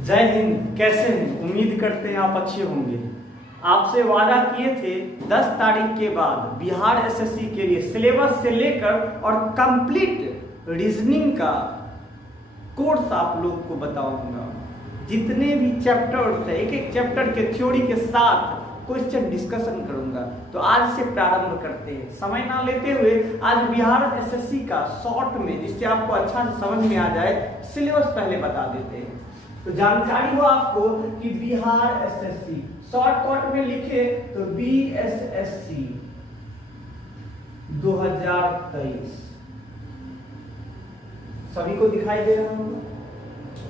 जय हिंद। कैसे हैं? उम्मीद करते हैं आप अच्छे होंगे। आपसे वादा किए थे 10 तारीख के बाद बिहार एसएससी के लिए सिलेबस से लेकर और कंप्लीट रीजनिंग का कोर्स आप लोग को बताऊंगा। जितने भी चैप्टर्स है, एक एक चैप्टर के थ्योरी के साथ क्वेश्चन डिस्कशन करूंगा। तो आज से प्रारंभ करते हैं, समय ना लेते हुए आज बिहार एसएससी का शॉर्ट में, जिससे आपको अच्छा से समझ में आ जाए, सिलेबस पहले बता देते हैं। तो जानकारी हो आपको कि बिहार एसएससी शॉर्टकट में लिखे तो बीएसएससी 2023 सभी को दिखाई दे रहा होगा,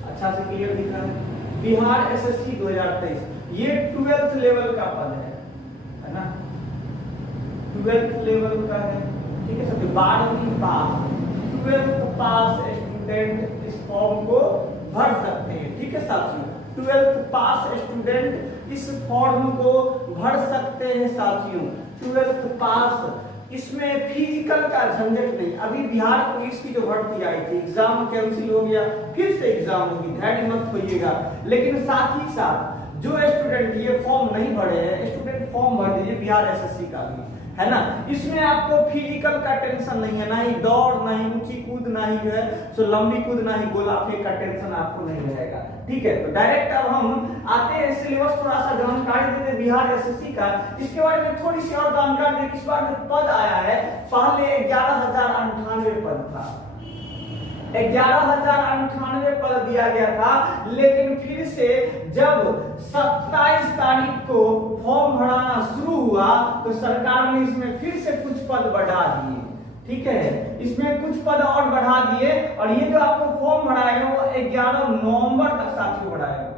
अच्छा से क्लियर दिख रहा है। बिहार एसएससी 2023 ये 12th लेवल का पद है ना, 12th लेवल का है, ठीक है सर। 12वीं पास 12th पास स्टूडेंट इस फॉर्म को भर सकते हैं, ठीक है साथियों। 12th पास स्टूडेंट इस फॉर्म को भर सकते हैं साथियों। 12th पास, इसमें फिजिकल का झंझट नहीं। अभी बिहार पुलिस की जो भर्ती आई थी, एग्जाम कैंसिल हो गया, फिर से एग्जाम होगी, धैर्य मत खोइएगा। लेकिन साथ ही साथ जो स्टूडेंट ये फॉर्म नहीं भरे हैं, स्टूडेंट फॉर्म भर दीजिए बिहार एसएससी का भी, है ना। इसमें आपको फिजिकल का टेंशन नहीं है, ना ही दौड़, ना ही ऊंची कूद, ना ही जो है सो लंबी कूद, ना ही गोला फेंक का टेंशन आपको नहीं रहेगा, ठीक है। तो डायरेक्ट अब हम आते हैं सिलेबस, थोड़ा सा जानकारी देते बिहार एसएससी का। इसके बारे में थोड़ी सी और जानकारी दें। इस बार जो पद आया है, पहले 11,098 पद था, 11,098 पद दिया गया था। लेकिन फिर से जब 27 तारीख को फॉर्म भराना शुरू हुआ तो सरकार ने इसमें फिर से कुछ पद बढ़ा दिए, ठीक है। इसमें कुछ पद और बढ़ा दिए और ये जो आपको फॉर्म भराएगा वो 11 नवंबर तक साथियों बढ़ाएगा,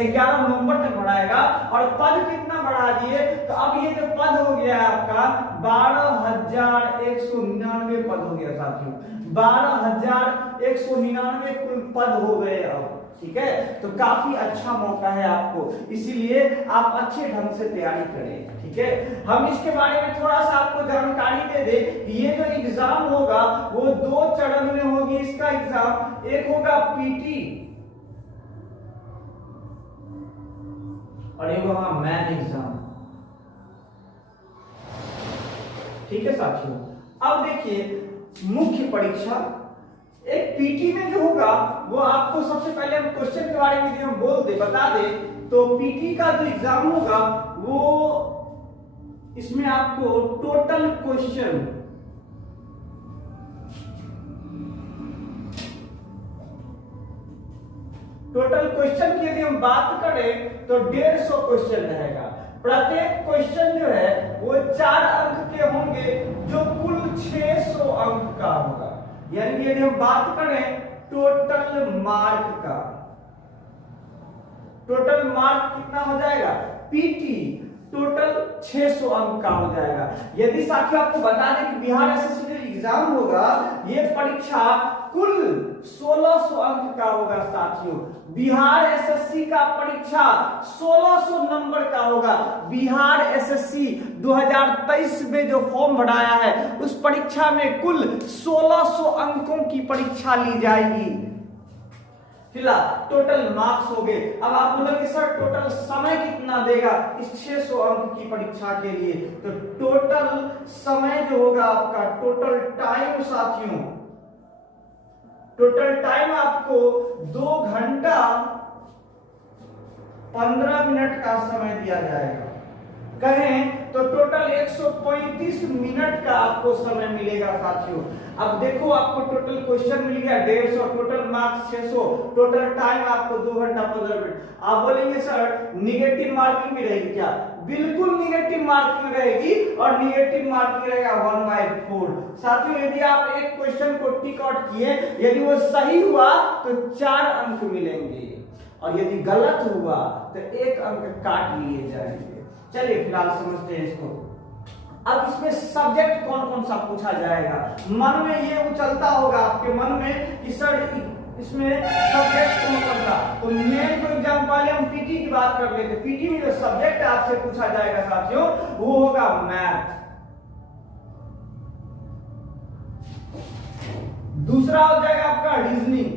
11 नवंबर तक बढ़ाएगा। और पद कितना बढ़ा दिए, तो अब ये जो पद हो गया है आपका 12,199 पद हो गया साथियों। 12,199 कुल पद हो गए अब, ठीक है। तो काफी अच्छा मौका है आपको, इसीलिए आप अच्छे ढंग से तैयारी करें, ठीक है। हम इसके बारे में थोड़ा सा आपको जानकारी दे दे। ये जो एग्जाम होगा वो 2 चरण में होगी इसका एग्जाम। एक होगा पीटी और एक होगा मैन एग्जाम, ठीक है साथियों। अब देखिए मुख्य परीक्षा, एक पीटी में जो होगा वो आपको सबसे पहले हम क्वेश्चन के बारे में हम बता दे। तो पीटी का जो एग्जाम होगा वो, इसमें आपको टोटल क्वेश्चन की यदि हम बात करें तो 150 क्वेश्चन रहेगा। प्रत्येक क्वेश्चन जो है वो 4 अंक के होंगे, जो कुल 600 अंक का होगा। यानी यदि हम बात करें टोटल मार्क का, टोटल मार्क कितना हो जाएगा, पीटी टोटल 600 अंक का हो जाएगा। यदि साथियों आपको बता दें कि बिहार एसएससी का एग्जाम होगा, ये परीक्षा कुल 1600 अंक का होगा साथियों। बिहार एसएससी का परीक्षा 1600 नंबर का होगा। बिहार एसएससी 2023 में जो फॉर्म भराया है उस परीक्षा में कुल 1600 अंकों की परीक्षा ली जाएगी। फिलहाल टोटल मार्क्स हो गए। अब आप बोलेंगे सर टोटल समय कितना देगा इस 600 अंक की परीक्षा के लिए, तो टोटल समय जो होगा आपका, टोटल टाइम साथियों, टोटल टाइम आपको 2 घंटा 15 मिनट का समय दिया जाएगा। कहें तो टोटल 135 मिनट का आपको समय मिलेगा साथियों। अब देखो आपको टोटल क्वेश्चन मिल गया 150, टोटल मार्क्स 600, टोटल टाइम आपको 2 घंटा 15 मिनट। आप बोलेंगे सर निगेटिव मार्किंग भी रहेगी क्या? बिल्कुल निगेटिव मार्किंग रहेगी, और निगेटिव मार्किंग रहेगा 1/4। साथियों यदि आप एक क्वेश्चन को टिक आउट किए, यदि वो सही हुआ तो 4 अंक मिलेंगे, और यदि गलत हुआ तो 1 अंक काट लिए जाएंगे। चलिए फिलहाल समझते हैं इसको। अब इसमें सब्जेक्ट कौन कौन सा पूछा जाएगा, मन में ये उछलता होगा आपके मन में कि सर इसमें सब्जेक्ट कौन कौन सा। तो मेन को एग्जाम पहले हम पीटी की बात कर लेते। पीटी में जो सब्जेक्ट आपसे पूछा जाएगा साथियों वो होगा मैथ, दूसरा हो जाएगा आपका रीजनिंग,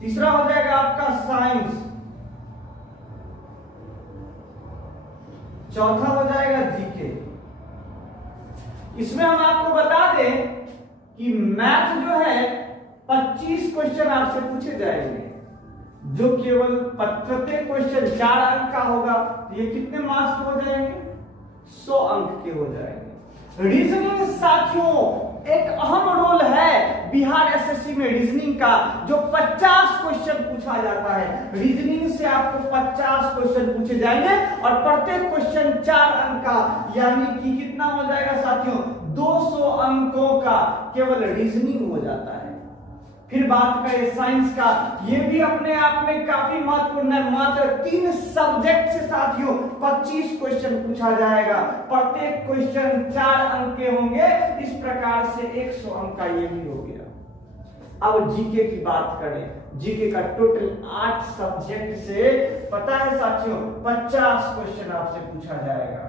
तीसरा हो जाएगा आपका साइंस, चौथा हो जाएगा जीके। इसमें हम आपको बता दें कि मैथ जो है 25 क्वेश्चन आपसे पूछे जाएंगे, जो केवल प्रत्येक क्वेश्चन 4 अंक का होगा। ये कितने मार्क्स हो जाएंगे? 100 अंक के हो जाएंगे। रीजनिंग साथियों एक अहम रोल है बिहार एसएससी में रीजनिंग का, जो 50 क्वेश्चन पूछा जाता है। रीजनिंग से आपको 50 क्वेश्चन पूछे जाएंगे और प्रत्येक क्वेश्चन 4 अंक का, यानी कि कितना हो जाएगा साथियों? 200 अंकों का केवल रीजनिंग हो जाता है। फिर बात करें साइंस का, ये भी अपने आप में काफी महत्वपूर्ण है। मात्र 3 सब्जेक्ट से साथियों 25 क्वेश्चन पूछा जाएगा, प्रत्येक क्वेश्चन 4 अंक के होंगे। इस प्रकार से 100 अंक का ये भी हो गया। अब जीके की बात करें, जीके का टोटल 8 सब्जेक्ट से पता है साथियों 50 क्वेश्चन आपसे पूछा जाएगा।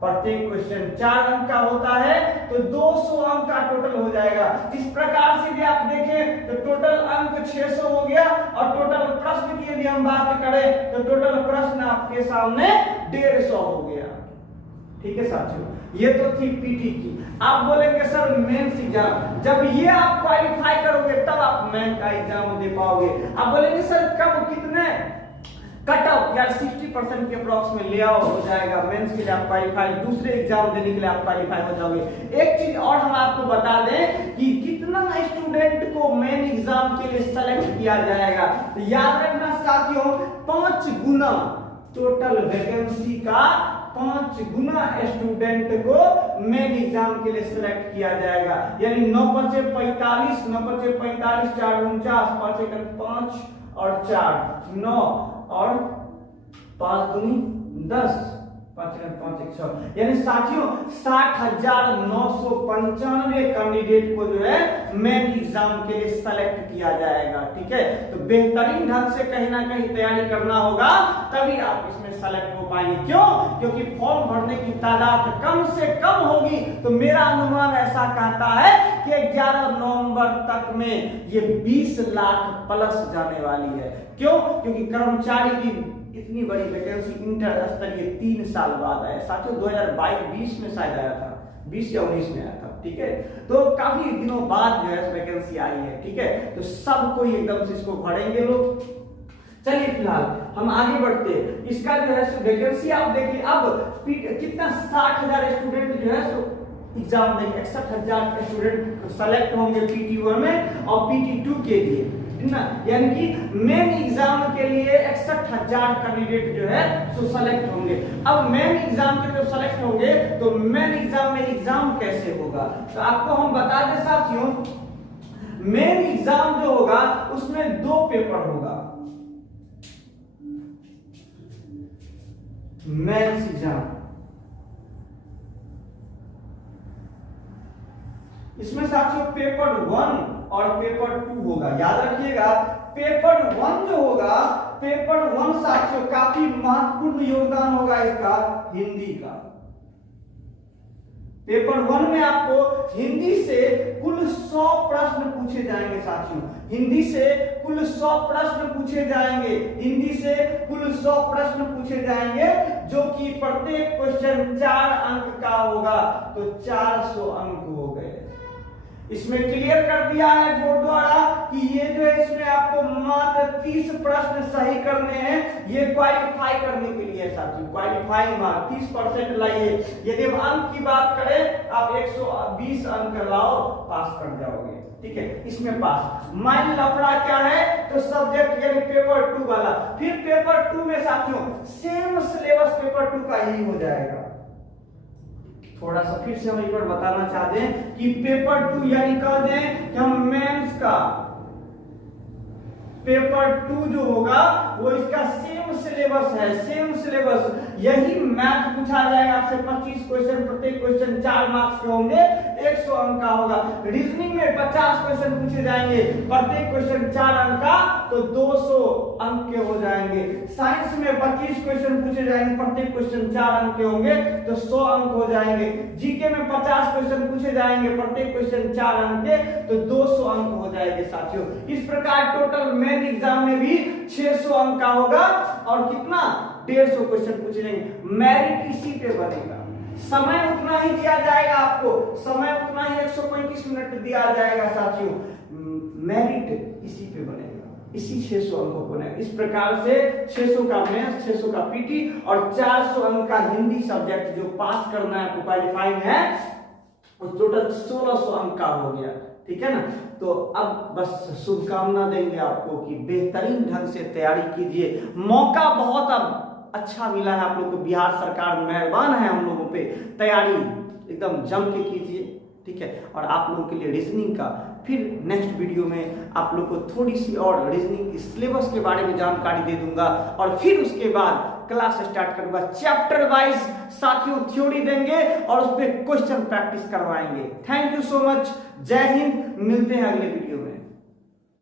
प्रत्येक क्वेश्चन 4 अंक का होता है, तो 200 अंक का टोटल हो जाएगा। इस प्रकार से भी आप देखें तो टोटल अंक 600 हो गया, और टोटल प्रश्न की यदि हम बात करें तो टोटल प्रश्न आपके सामने 150 हो गया। ठीक है साथियों, ये तो थी पीटी की। आप बोलेंगे सर मेंस एग्जाम, जब ये आप क्वालिफाई करोगे तब आप मेन का एग्जाम दे पाओगे। आप बोलेंगे सर कब, कितने कट ऑफ, यार 60% के अप्रॉक्स में ले आओ, हो जाएगा मेंस के लिए आप क्वालिफाई, दूसरे एग्जाम देने के लिए आप क्वालिफाई हो जाओगे। एक चीज और हम आपको बता दें कि कितना स्टूडेंट को मेन एग्जाम के लिए सेलेक्ट किया जाएगा। तो याद रखना साथियों 5 गुना टोटल वैकेंसी का 5 गुना स्टूडेंट को मेन एग्जाम के लिए सिलेक्ट किया जाएगा। यानी 9 5 45, 9 5 45, 4 49, 5 और 4 9 और 5 दूनी 10, 5 100, यानी साथियों 60,995 कैंडिडेट को जो है मेन एग्जाम के लिए सेलेक्ट किया जाएगा। ठीक है, तो बेहतरीन ढंग से कहीं ना कहीं तैयारी करना होगा, तभी आप इसमें सेलेक्ट हो पाएंगे। क्यों? क्योंकि फॉर्म भरने की तादाद कम से कम होगी। तो मेरा अनुमान ऐसा कहता है कि 11 नवंबर तक में ये 20 लाख प्लस जाने वाली है। क्यों? क्योंकि कर्मचारी की इतनी बड़ी वैकेंसी इंटर स्तरीय 3 साल बाद आया साथियों, 2022 में शायद आया था, 20 या 19 में आया था। ठीक है, तो काफी दिनों बाद जो है वैकेंसी आई है। ठीक है, तो सब कोई एकदम से इसको भरेंगे लोग। चलिए फिलहाल हम आगे बढ़ते हैं। इसका जो है वैकेंसी आप देखिए, अब कितना 60,000 स्टूडेंट जो है एग्जाम देंगे, 61,000 स्टूडेंट सेलेक्ट होंगे PT1 में और PT2 के लिए ना, यानी कि मेन एग्जाम के लिए 61,000 कैंडिडेट जो है सो सेलेक्ट होंगे। अब मेन एग्जाम के जब सेलेक्ट होंगे तो मेन एग्जाम में एग्जाम कैसे होगा, तो आपको हम बता दें साथियों, मेन एग्जाम जो होगा उसमें 2 पेपर होगा। मेंस एग्जाम, इसमें साथियों पेपर 1 और पेपर 2 होगा। याद रखिएगा पेपर 1 जो होगा, पेपर 1 साथियों काफी महत्वपूर्ण योगदान होगा इसका हिंदी का। पेपर 1 में आपको हिंदी से कुल 100 प्रश्न पूछे जाएंगे साथियों, हिंदी से कुल 100 प्रश्न पूछे जाएंगे, हिंदी से कुल 100 प्रश्न पूछे जाएंगे, जो कि प्रत्येक क्वेश्चन 4 अंक का होगा, तो 400 अंक हो गए। इसमें क्लियर कर दिया है बोर्ड द्वारा कि ये जो है इसमें आपको मात्र 30 प्रश्न सही करने हैं। ये क्वालिफाई करने के लिए साथियों, क्वालिफाइंग मार्क 30% लाइए। यदि हम अंक की बात करें, आप 120 अंक लाओ, पास कर जाओगे। ठीक है, इसमें पास। माइन लफड़ा क्या है, तो सब्जेक्ट यानी पेपर 2 वाला। फिर पेपर 2 में साथियों सेम सिलेबस पेपर 2 का ही हो जाएगा। थोड़ा सा फिर से हम एक बार बताना चाहते हैं कि पेपर 2 यानी कह दें कि हम मेंस का पेपर 2 जो होगा वो इसका सेम सिलेबस है, सेम सिलेबस। यही मैथ पूछा जाएगा आपसे 25 क्वेश्चन, प्रत्येक क्वेश्चन 4 मार्क्स के होंगे, 100 अंक का होगा। रीजनिंग में 50 क्वेश्चन पूछे जाएंगे, प्रत्येक क्वेश्चन 4 अंक का, तो 200 अंक के हो जाएंगे। साइंस में 25 क्वेश्चन पूछे जाएंगे, प्रत्येक क्वेश्चन 4 अंक के होंगे, तो 100 अंक हो जाएंगे। जीके में 50 क्वेश्चन पूछे जाएंगे, प्रत्येक क्वेश्चन 4 अंक के, तो 200 अंक हो जाएंगे साथियों। इस प्रकार टोटल मेन एग्जाम में भी 600 अंक का होगा और कितना 150 क्वेश्चन पूछे जाएंगे। मेरिट इसी पे बनेगा, समय उतना ही दिया जाएगा आपको, समय उतना ही 135 मिनट दिया जाएगा साथियों। मेरिट इसी पे बनेगा, इसी 600 अंकों को बनेगा। इस प्रकार से 600 का मैथ्स, 600 का पीटी और 400 अंक का हिंदी सब्जेक्ट जो पास करना है, क्वालिफाइंग है, टोटल 1600 अंक का हो गया। ठीक है ना। तो अब बस शुभकामना देंगे आपको कि बेहतरीन ढंग से तैयारी कीजिए। मौका बहुत अब अच्छा मिला है आप लोग को, बिहार सरकार मेहरबान है हम लोगों पे। तैयारी एकदम जम के कीजिए, ठीक है। और आप लोगों के लिए रीजनिंग का फिर नेक्स्ट वीडियो में आप लोग को थोड़ी सी और रीजनिंग की सिलेबस के बारे में जानकारी दे दूंगा और फिर उसके बाद क्लास स्टार्ट करूंगा। चैप्टर वाइज साथियों थ्योरी देंगे और उस पर क्वेश्चन प्रैक्टिस करवाएंगे। थैंक यू सो मच, जय हिंद, मिलते हैं अगले वीडियो में।